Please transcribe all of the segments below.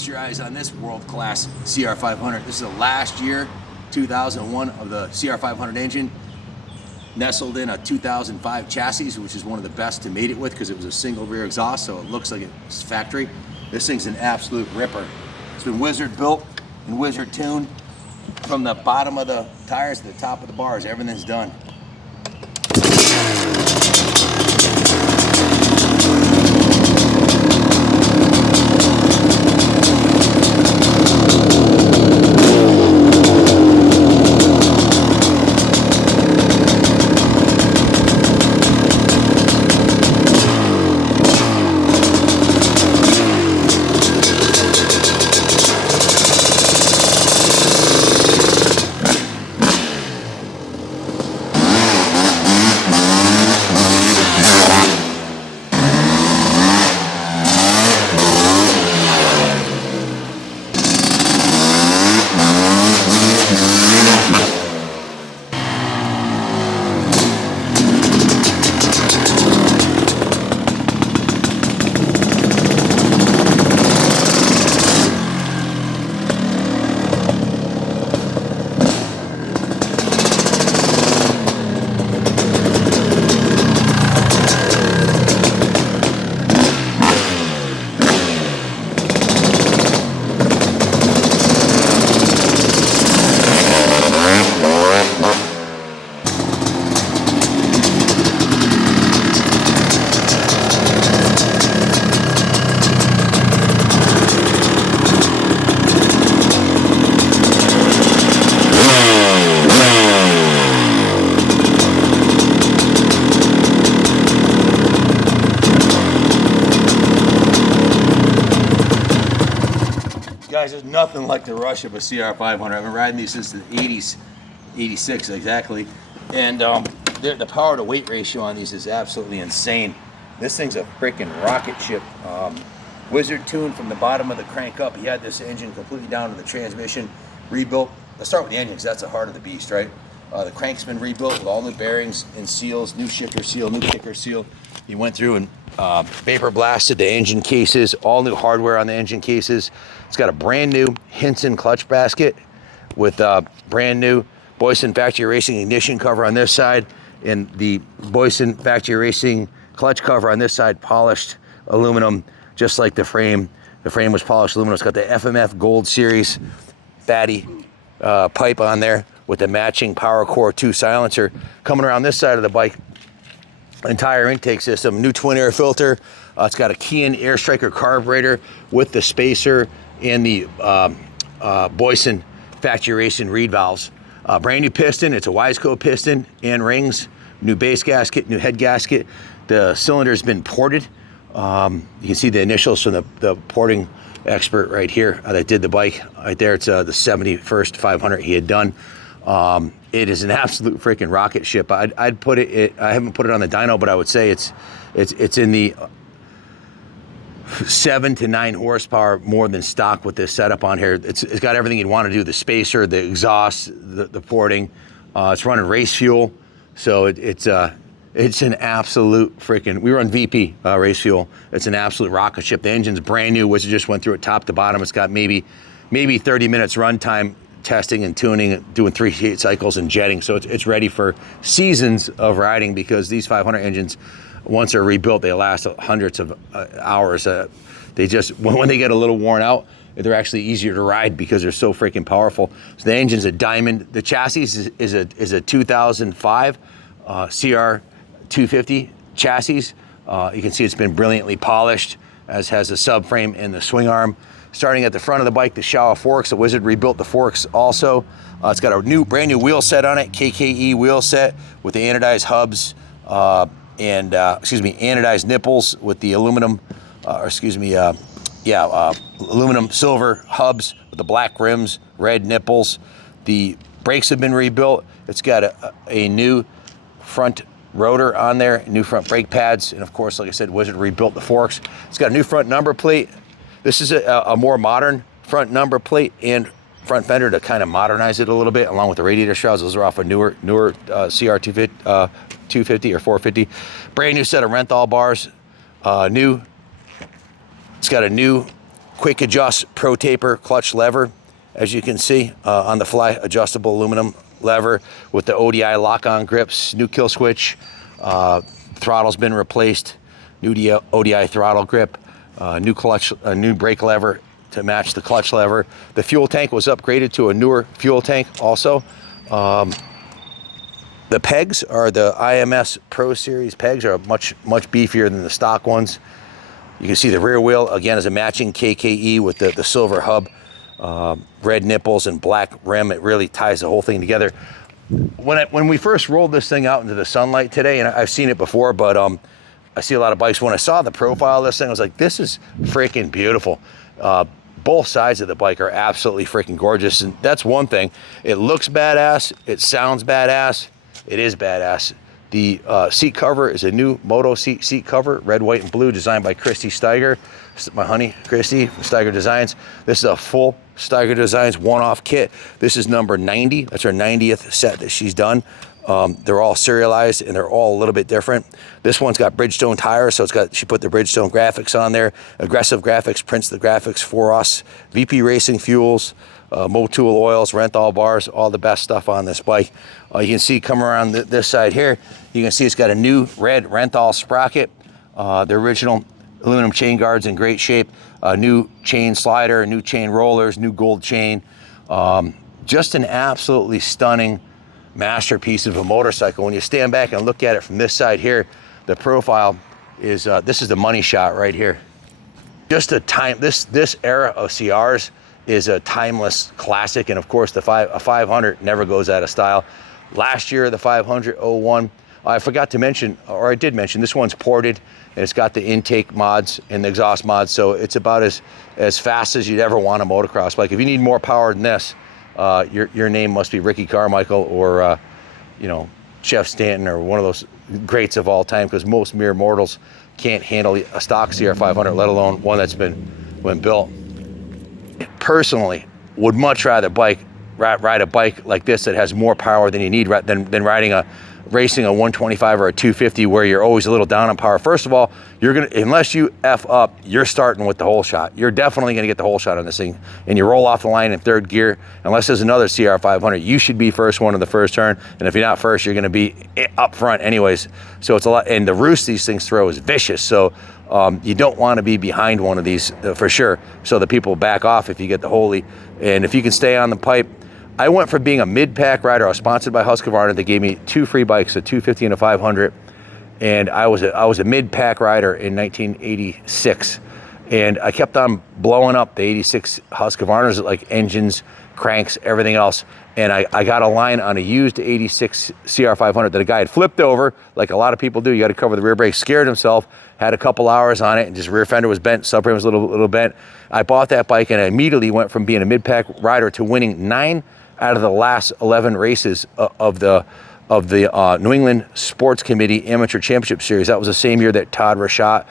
feast your eyes on this world-class CR500. This is the last year, 2001, of the CR500 engine, nestled in a 2005 chassis, which is one of the best to mate it with because it was a single rear exhaust, so it looks like it's factory. This thing's an absolute ripper. It's been Wizard built and Wizard tuned from the bottom of the tires to the top of the bars. Everything's done. Guys, there's nothing like the rush of a CR500. I've been riding these since the 80s, 86 exactly. And the power to weight ratio on these is absolutely insane. This thing's a freaking rocket ship. Wizard tuned from the bottom of the crank up. He had this engine completely down to the transmission, rebuilt. Let's start with the engine because that's the heart of the beast, right? The crank's been rebuilt with all new bearings and seals, new shifter seal, new kicker seal. He went through and vapor blasted the engine cases, all new hardware on the engine cases. It's got a brand new Hinson clutch basket with brand new Boyson Factory Racing ignition cover on this side, and the Boyson Factory Racing clutch cover on this side, polished aluminum, just like the frame. The frame was polished aluminum. It's got the FMF Gold Series fatty pipe on there with the matching Power Core 2 silencer. Coming around this side of the bike, entire intake system, new twin air filter. It's got a Kian Air Striker carburetor with the spacer and the Boyson Factory Racing reed valves. Brand new piston. It's a Wiseco piston and rings. New base gasket, new head gasket. The cylinder's been ported. You can see the initials from the porting expert right here that did the bike. Right there, it's the 71st 500 he had done. It is an absolute freaking rocket ship. I'd put it. I haven't put it on the dyno, but I would say it's in the 7 to 9 horsepower more than stock with this setup on here. It's got everything you'd want to do: the spacer, the exhaust, the porting. It's running race fuel, so it's an absolute freaking. We run VP race fuel. It's an absolute rocket ship. The engine's brand new, which just went through it top to bottom. It's got maybe 30 minutes runtime testing and tuning, doing 3 cycles and jetting, so it's ready for seasons of riding, because these 500 engines, once they're rebuilt, they last hundreds of hours. They just, when they get a little worn out, they're actually easier to ride because they're so freaking powerful. So the engine's a diamond. The chassis is a 2005 CR250 chassis. You can see it's been brilliantly polished, as has the subframe and the swing arm. Starting at the front of the bike, the Showa forks. The Wizard rebuilt the forks also. It's got a brand new wheel set on it, KKE wheel set with the anodized hubs anodized nipples with the aluminum, aluminum silver hubs with the black rims, red nipples. The brakes have been rebuilt. It's got a new front rotor on there, new front brake pads, and of course, like I said, Wizard rebuilt the forks. It's got a new front number plate. This is a more modern front number plate and front fender to kind of modernize it a little bit, along with the radiator shrouds. Those are off a newer CR250 or 450. Brand new set of Renthal bars. It's got a new quick adjust pro taper clutch lever, as you can see, on the fly, adjustable aluminum lever with the ODI lock-on grips, new kill switch, throttle's been replaced, new ODI throttle grip, new clutch, new brake lever to match the clutch lever. The fuel tank was upgraded to a newer fuel tank also. The pegs are the IMS Pro Series pegs, are much beefier than the stock ones. You can see the rear wheel, again, is a matching KKE with the silver hub, red nipples and black rim. It really ties the whole thing together. When we first rolled this thing out into the sunlight today, and I've seen it before, but I see a lot of bikes. When I saw the profile of this thing, I was like, this is freaking beautiful. Both sides of the bike are absolutely freaking gorgeous, and that's one thing. It looks badass, it sounds badass, it is badass. The seat cover is a new Moto seat cover, red, white, and blue, designed by Christy Steiger, my honey, Christy, Steiger Designs. This is a full Steiger Designs one-off kit. This is number 90. That's her 90th set that she's done. They're all serialized and they're all a little bit different. This one's got Bridgestone tires, so she put the Bridgestone graphics on there. Aggressive Graphics prints the graphics for us. VP Racing fuels, Motul oils, Renthal bars, all the best stuff on this bike. You can see coming around this side here, you can see it's got a new red Renthal sprocket. The original aluminum chain guards in great shape. New chain slider, new chain rollers, new gold chain. Just an absolutely stunning masterpiece of a motorcycle. When you stand back and look at it from this side here, the profile is, this is the money shot right here. Just a time, this era of CRs is a timeless classic, and of course a 500 never goes out of style. Last year, the 500-01, I forgot to mention, or I did mention, this one's ported, and it's got the intake mods and the exhaust mods, so it's about as fast as you'd ever want a motocross bike. If you need more power than this, your name must be Ricky Carmichael or you know, Jeff Stanton or one of those greats of all time, because most mere mortals can't handle a stock CR500, let alone one that's been built. Personally, would much rather ride a bike like this that has more power than you need than racing a 125 or a 250 where you're always a little down on power. First of all, unless you F up, you're starting with the whole shot. You're definitely gonna get the whole shot on this thing, and you roll off the line in third gear. Unless there's another CR500, you should be first one in the first turn, and if you're not first, you're gonna be up front anyways. So it's a lot, and the roost these things throw is vicious, so you don't wanna be behind one of these for sure, so the people back off if you get the holy, and if you can stay on the pipe. I went from being a mid-pack rider. I was sponsored by Husqvarna. They gave me 2 free bikes, a 250 and a 500. And I was a mid-pack rider in 1986. And I kept on blowing up the 86 Husqvarnas, like engines, cranks, everything else. And I got a line on a used 86 CR500 that a guy had flipped over, like a lot of people do. You got to cover the rear brake. Scared himself, had a couple hours on it, and just rear fender was bent, subframe was a little bent. I bought that bike, and I immediately went from being a mid-pack rider to winning 9 out of the last 11 races of the New England Sports Committee Amateur Championship Series. That was the same year that Todd Rashad,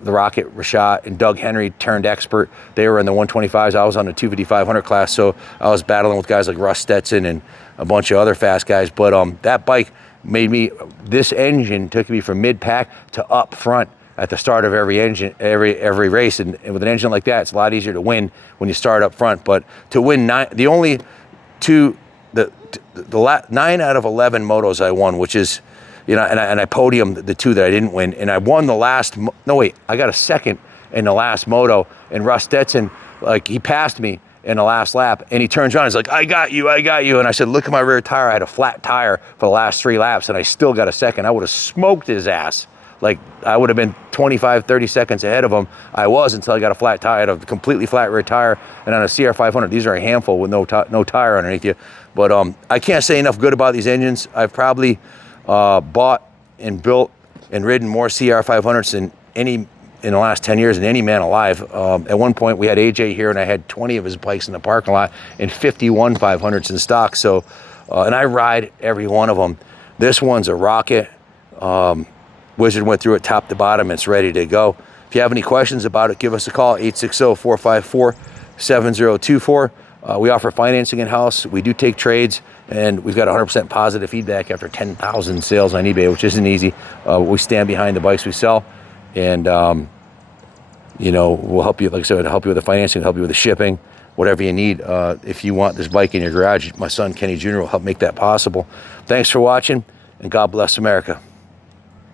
the Rocket Rashad, and Doug Henry turned expert. They were in the 125s. I was on the 250-500 class, so I was battling with guys like Russ Stetson and a bunch of other fast guys. But that bike made me, this engine took me from mid-pack to up front at the start of every race. And with an engine like that, it's a lot easier to win when you start up front. But to win 9 out of 11 motos I won, which is, you know, and I podiumed the 2 that I didn't win, and I won the last, I got a second in the last moto, and Russ Stetson, like, he passed me in the last lap, and he turns around, he's like, I got you, and I said, look at my rear tire. I had a flat tire for the last 3 laps, and I still got a second. I would have smoked his ass. Like, I would have been 25, 30 seconds ahead of him. I was, until I got a flat tire. I had a completely flat rear tire, and on a CR500, these are a handful with no tire underneath you. But I can't say enough good about these engines. I've probably bought and built and ridden more CR500s than in the last 10 years than any man alive. At one point, we had AJ here, and I had 20 of his bikes in the parking lot and 51 500s in stock. So, and I ride every one of them. This one's a rocket. Wizard went through it top to bottom. It's ready to go. If you have any questions about it, give us a call, 860-454-7024. We offer financing in-house. We do take trades, and we've got 100% positive feedback after 10,000 sales on eBay, which isn't easy. We stand behind the bikes we sell, and You know, we'll help you, like I said, help you with the financing, help you with the shipping, whatever you need. If you want this bike in your garage, my son Kenny Jr. will help make that possible. Thanks for watching, and God bless America.